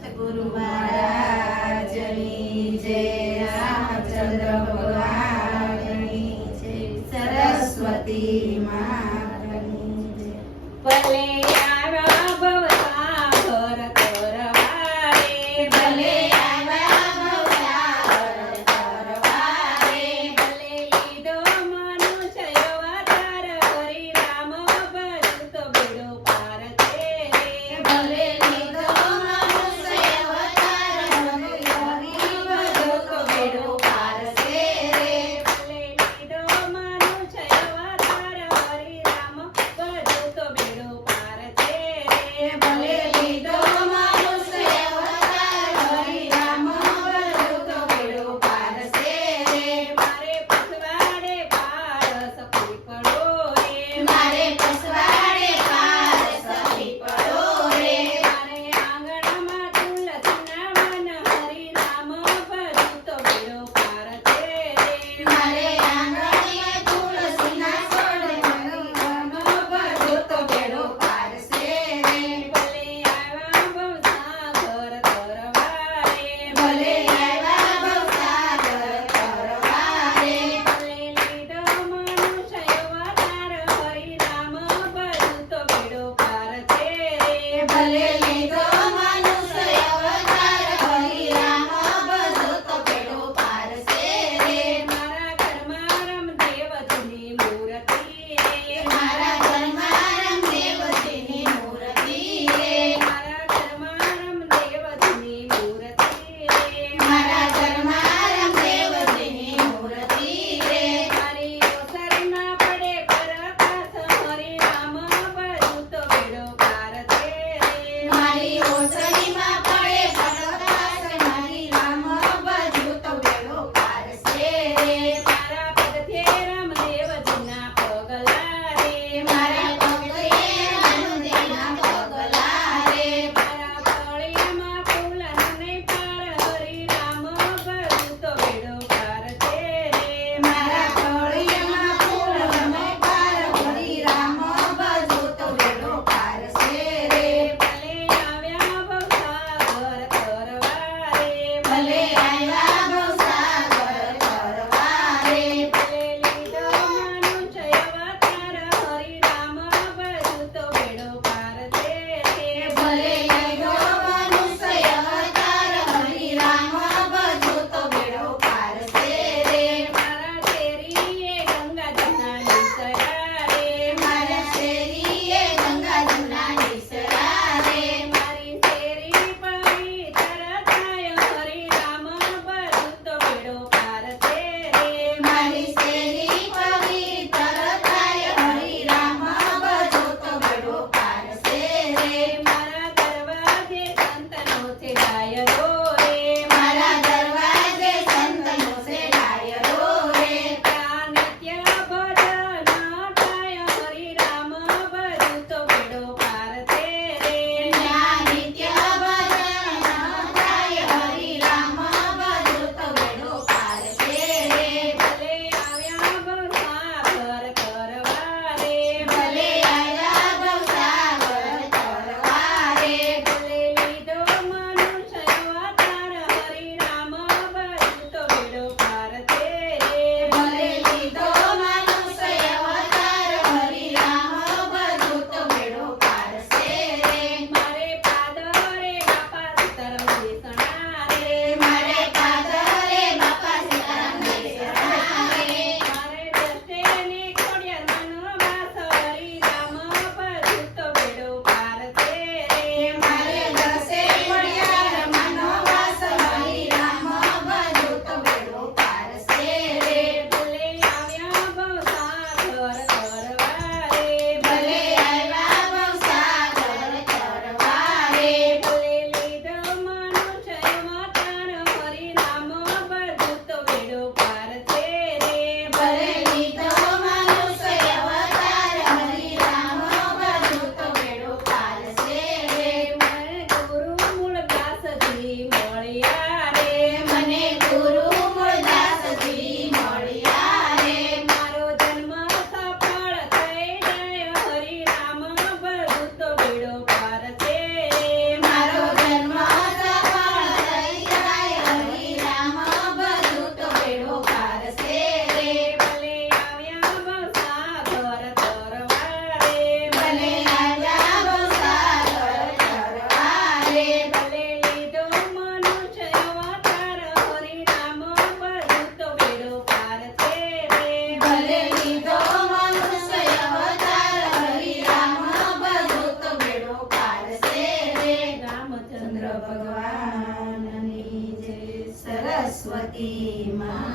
the Guru Maharaj. y